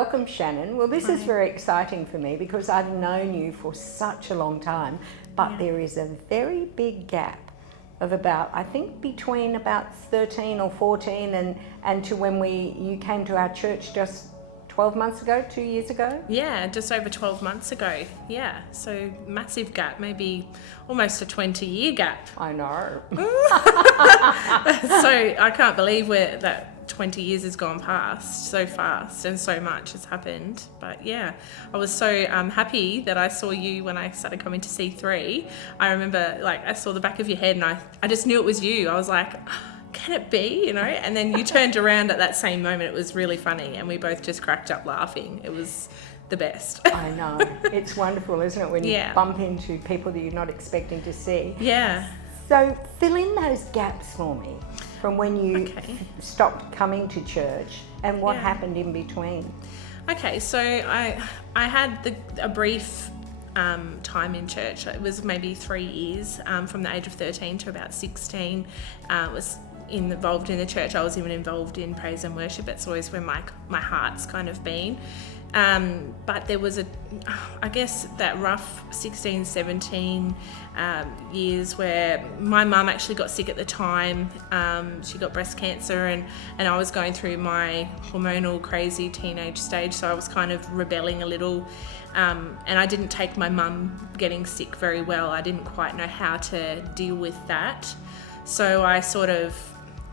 welcome, Shannon. Well, this is Right. very exciting for me because I've known you for such a long time, but Yeah. there is a very big gap of about, I think, between about 13 or 14 and to when you came to our church just 12 months ago, 2 years ago. Yeah, just over 12 months ago. Yeah, so massive gap, maybe almost a 20-year gap. I know. So I can't believe that 20 years has gone past so fast and so much has happened. But yeah, I was so happy that I saw you when I started coming to C3. I remember, like, I saw the back of your head and I just knew it was you. I was like, can it be, and then you turned around at that same moment. It was really funny and we both just cracked up laughing. It was the best. I know. It's wonderful, isn't it, when you Yeah. bump into people that you're not expecting to see. Yeah. So fill in those gaps for me from when you Okay. stopped coming to church and what Yeah. happened in between. Okay, so I had a brief time in church. It was maybe 3 years, from the age of 13 to about 16. Was involved in the church. I was even involved in praise and worship. It's always where my heart's kind of been. But there was I guess that rough 16, 17 years where my mum actually got sick at the time. She got breast cancer and I was going through my hormonal crazy teenage stage, so I was kind of rebelling a little. And I didn't take my mum getting sick very well. I didn't quite know how to deal with that. So I sort of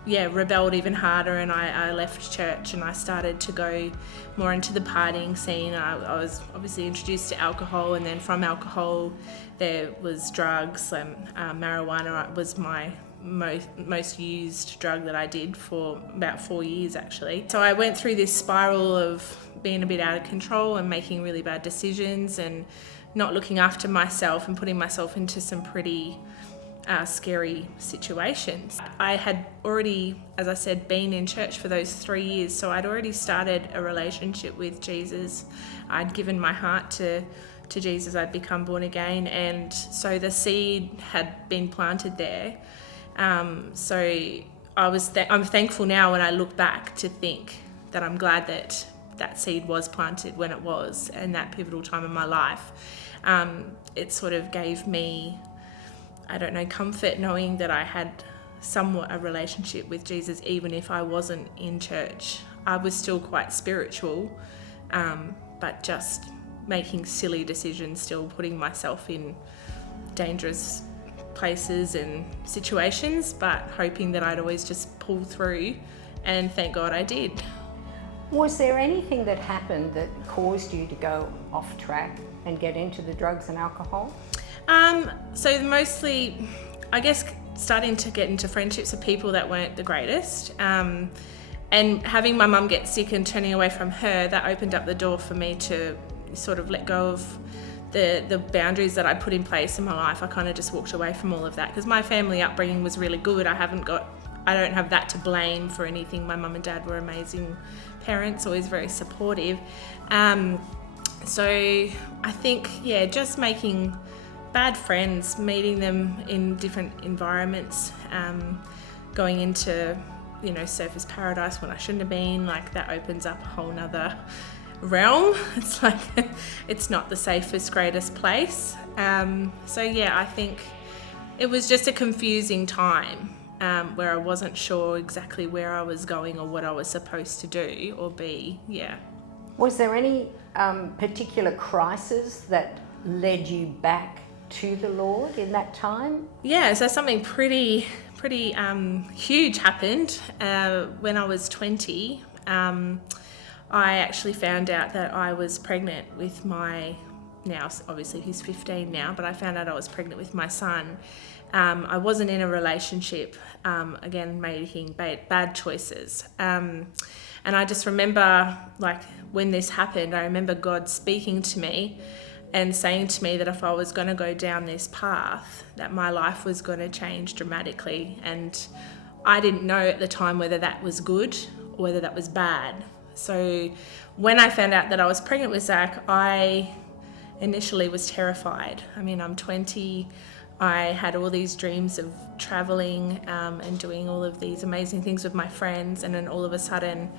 rebelled even harder, and I left church and I started to go more into the partying scene. I was obviously introduced to alcohol, and then from alcohol there was drugs. Marijuana was my most used drug that I did for about 4 years actually. So I went through this spiral of being a bit out of control and making really bad decisions and not looking after myself and putting myself into some pretty scary situations. I had already, as I said, been in church for those 3 years, so I'd already started a relationship with Jesus. I'd given my heart to Jesus. I'd become born again, and so the seed had been planted there. So I'm thankful now when I look back to think that I'm glad that seed was planted when it was, in that pivotal time in my life. It sort of gave me, I don't know, comfort knowing that I had somewhat a relationship with Jesus, even if I wasn't in church. I was still quite spiritual, but just making silly decisions, still putting myself in dangerous places and situations, but hoping that I'd always just pull through, and thank God I did. Was there anything that happened that caused you to go off track and get into the drugs and alcohol? So mostly, I guess, starting to get into friendships with people that weren't the greatest, and having my mum get sick and turning away from her, that opened up the door for me to sort of let go of the boundaries that I put in place in my life. I kind of just walked away from all of that because my family upbringing was really good. I don't have that to blame for anything. My mum and dad were amazing parents, always very supportive. So I think, just making bad friends, meeting them in different environments, going into, surfers paradise when I shouldn't have been, like that opens up a whole nother realm. It's like, it's not the safest, greatest place. I think it was just a confusing time, where I wasn't sure exactly where I was going or what I was supposed to do or be. Was there any particular crisis that led you back to the Lord in that time? So something pretty huge happened when I was 20. I actually found out that I was pregnant with now obviously he's 15 now, but I found out I was pregnant with my son. I wasn't in a relationship, again, making bad choices. And I just remember, like, when this happened, I remember God speaking to me and saying to me that if I was going to go down this path, that my life was going to change dramatically. And I didn't know at the time whether that was good or whether that was bad. So when I found out that I was pregnant with Zach, I initially was terrified. I mean, I'm 20. I had all these dreams of traveling and doing all of these amazing things with my friends, and then all of a sudden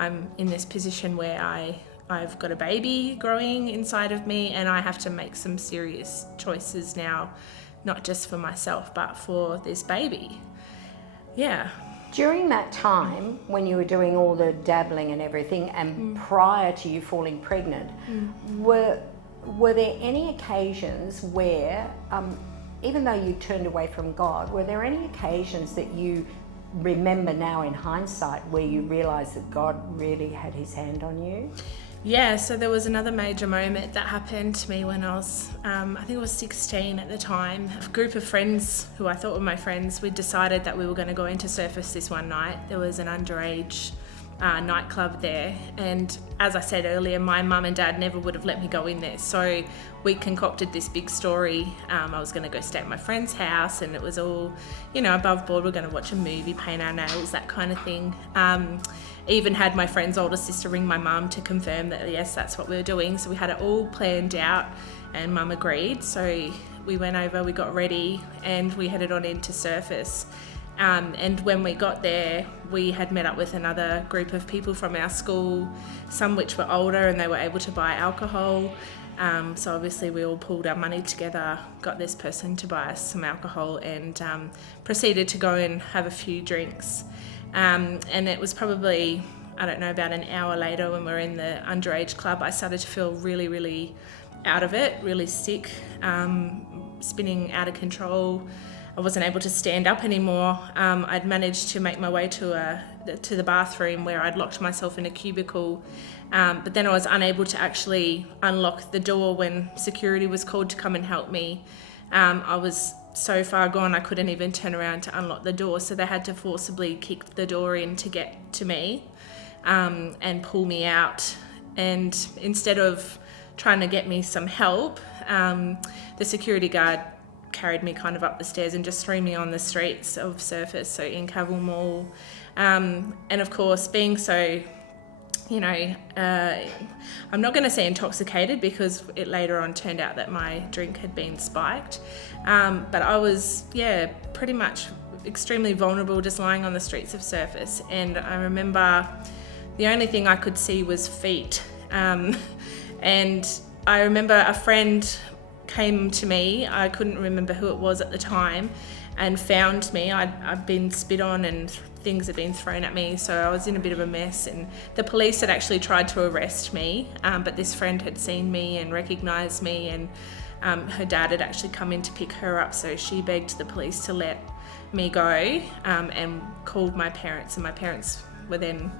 I'm in this position where I I've got a baby growing inside of me, and I have to make some serious choices now, not just for myself, but for this baby. Yeah. During that time, when you were doing all the dabbling and everything, and prior to you falling pregnant, were there any occasions where, even though you turned away from God, were there any occasions that you remember now in hindsight where you realised that God really had his hand on you? Yeah, so there was another major moment that happened to me when I was, I think I was 16 at the time. A group of friends who I thought were my friends, we decided that we were going to go into Surface this one night. There was an underage nightclub there, and as I said earlier, my mum and dad never would have let me go in there, so we concocted this big story. I was going to go stay at my friend's house, and it was all, above board. We're going to watch a movie, paint our nails, that kind of thing. Even had my friend's older sister ring my mum to confirm that yes, that's what we were doing. So we had it all planned out, and mum agreed. So we went over, we got ready, and we headed on into Surface. And when we got there, we had met up with another group of people from our school, some which were older, and they were able to buy alcohol. So obviously we all pulled our money together, got this person to buy us some alcohol, and proceeded to go and have a few drinks. And it was probably, about an hour later when we were in the underage club, I started to feel really, really out of it, really sick, spinning out of control. I wasn't able to stand up anymore. I'd managed to make my way to the bathroom where I'd locked myself in a cubicle, but then I was unable to actually unlock the door when security was called to come and help me. I was so far gone I couldn't even turn around to unlock the door, so they had to forcibly kick the door in to get to me and pull me out. And instead of trying to get me some help, the security guard carried me kind of up the stairs and just threw me on the streets of Surface, so in Cavill Mall. And of course, being so, I'm not going to say intoxicated, because it later on turned out that my drink had been spiked. But I was, pretty much extremely vulnerable, just lying on the streets of Surface. And I remember the only thing I could see was feet. And I remember a friend came to me, I couldn't remember who it was at the time, and found me. I'd been spit on and things had been thrown at me, so I was in a bit of a mess, and the police had actually tried to arrest me, but this friend had seen me and recognised me, and her dad had actually come in to pick her up, so she begged the police to let me go, and called my parents, and my parents were then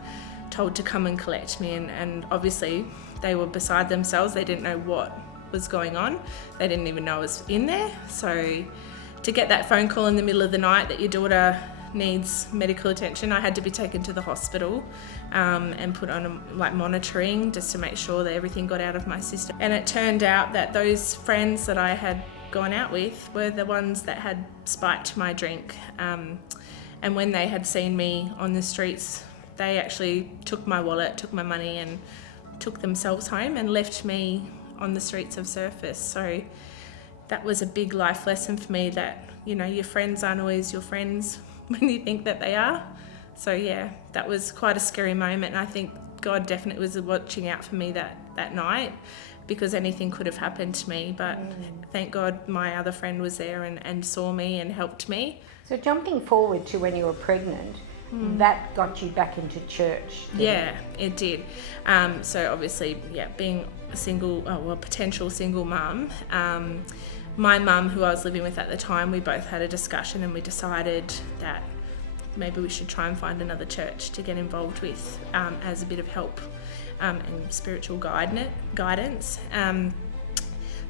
told to come and collect me, and obviously they were beside themselves. They didn't know what was going on. They didn't even know I was in there. So to get that phone call in the middle of the night that your daughter needs medical attention, I had to be taken to the hospital and put on monitoring, just to make sure that everything got out of my system. And it turned out that those friends that I had gone out with were the ones that had spiked my drink. And when they had seen me on the streets, they actually took my wallet, took my money, and took themselves home and left me on the streets of Surface. So that was a big life lesson for me, that your friends aren't always your friends when you think that they are. So that was quite a scary moment, and I think God definitely was watching out for me that night, because anything could have happened to me, but thank God my other friend was there and saw me and helped me. So jumping forward to when you were pregnant, that got you back into church? It did. So obviously, being a potential single mum, my mum, who I was living with at the time, we both had a discussion, and we decided that maybe we should try and find another church to get involved with as a bit of help and spiritual guidance.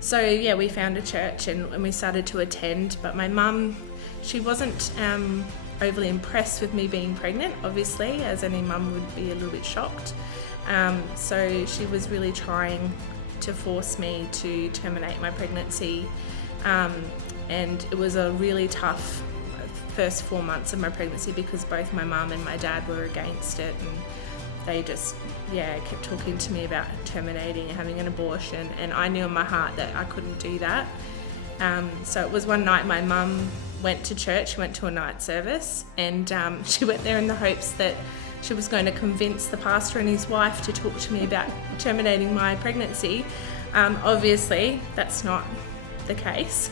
So we found a church and we started to attend, but my mum, she wasn't overly impressed with me being pregnant, obviously, as any mum would be a little bit shocked. So she was really trying to force me to terminate my pregnancy, and it was a really tough first 4 months of my pregnancy, because both my mum and my dad were against it, and they just kept talking to me about terminating and having an abortion, and I knew in my heart that I couldn't do that. So it was one night my mum went to church, she went to a night service, and she went there in the hopes that she was going to convince the pastor and his wife to talk to me about terminating my pregnancy. Obviously, that's not the case.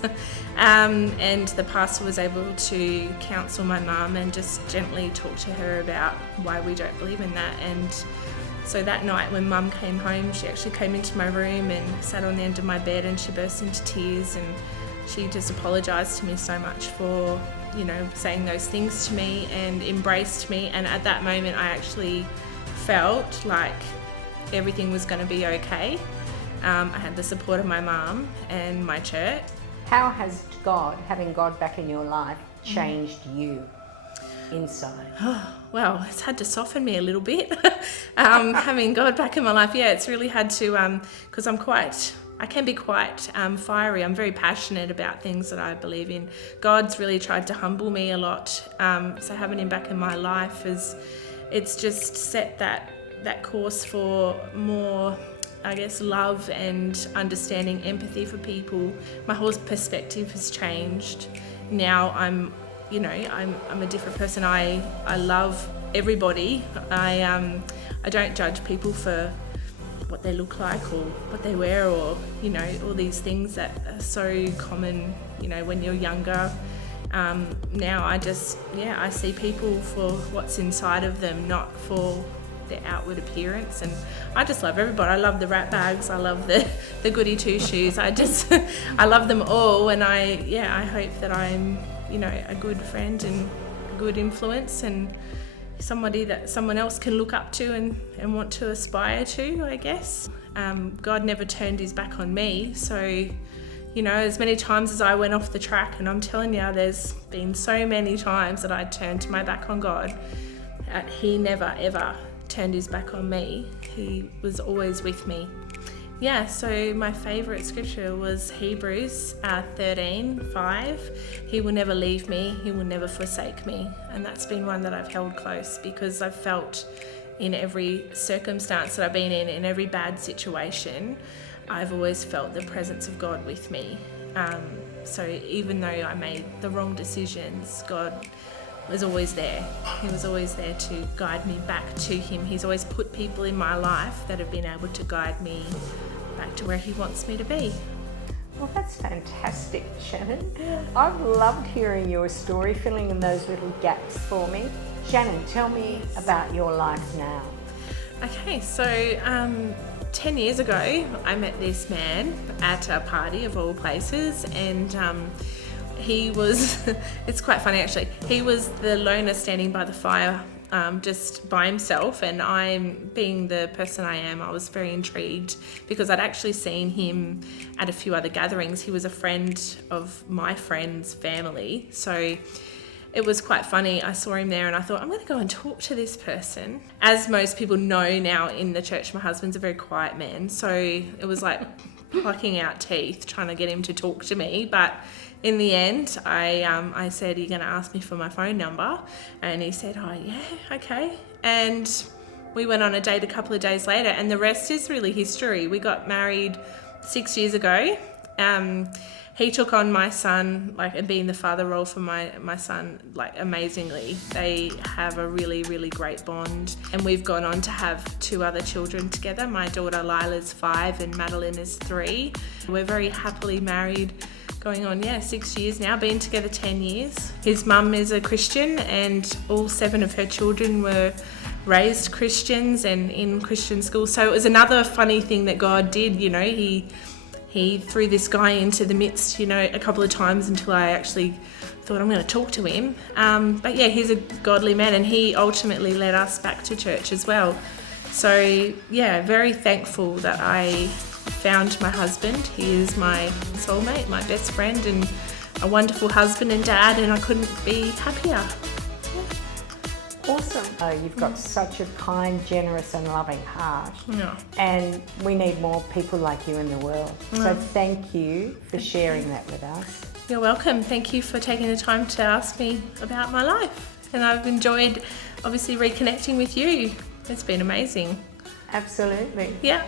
And the pastor was able to counsel my mum and just gently talk to her about why we don't believe in that. And so that night when mum came home, she actually came into my room and sat on the end of my bed, and she burst into tears, and she just apologised to me so much for, you know, saying those things to me, and embraced me. And at that moment I actually felt like everything was going to be okay. I had the support of my mum and my church. How has having God back in your life, changed you inside? Well, it's had to soften me a little bit. Having God back in my life, yeah, it's really had to, because I can be quite fiery. I'm very passionate about things that I believe in. God's really tried to humble me a lot. So having him back in my life it's just set that course for more, I guess, love and understanding, empathy for people. My whole perspective has changed. Now I'm a different person. I love everybody. I don't judge people for what they look like or what they wear, or, you know, all these things that are so common, you know, when you're younger. Now I see people for what's inside of them, not for their outward appearance. And I just love everybody. I love the rat bags, I love the goody two shoes. I love them all, and I hope that I'm, you know, a good friend and a good influence, and somebody that someone else can look up to and want to aspire to, I guess. God never turned his back on me, so, you know, as many times as I went off the track, and I'm telling you, there's been so many times that I turned my back on God, he never ever turned his back on me. He was always with me. Yeah, so my favourite scripture was Hebrews 13:5. He will never leave me, he will never forsake me. And that's been one that I've held close, because I've felt in every circumstance that I've been in every bad situation, I've always felt the presence of God with me. So even though I made the wrong decisions, God was always there. He was always there to guide me back to him. He's always put people in my life that have been able to guide me back to where he wants me to be. Well, that's fantastic, Shannon. Yeah. I've loved hearing your story, filling in those little gaps for me. Shannon, tell me about your life now. Okay, so 10 years ago, I met this man at a party of all places, and he was, it's quite funny actually, he was the loner standing by the fire, just by himself, and I'm, being the person I am, I was very intrigued because I'd actually seen him at a few other gatherings. He was a friend of my friend's family, so it was quite funny. I saw him there and I thought, I'm going to go and talk to this person. As most people know now in the church, my husband's a very quiet man, so it was like plucking out teeth trying to get him to talk to me. But in the end, I said, "Are you going to ask me for my phone number?" And he said, "Oh yeah, okay." And we went on a date a couple of days later, and the rest is really history. We got married 6 years ago. He took on my son, like, and being the father role for my son, like, amazingly. They have a really, really great bond, and we've gone on to have 2 other children together. My daughter Lila's 5 and Madeline is 3. We're very happily married, going on 6 years now, been together 10 years. His mum is a Christian, and all 7 of her children were raised Christians and in Christian school. So it was another funny thing that God did, you know. He threw this guy into the midst, you know, a couple of times until I actually thought, I'm going to talk to him. But yeah, he's a godly man, and he ultimately led us back to church as well. So yeah, very thankful that I found my husband. He is my soulmate, my best friend, and a wonderful husband and dad, and I couldn't be happier. Awesome. Oh, you've got such a kind, generous and loving heart. Yeah. And we need more people like you in the world. So Yeah. thank you for sharing that with us. You're welcome. Thank you for taking the time to ask me about my life. And I've enjoyed, obviously, reconnecting with you. It's been amazing. Absolutely. Yeah.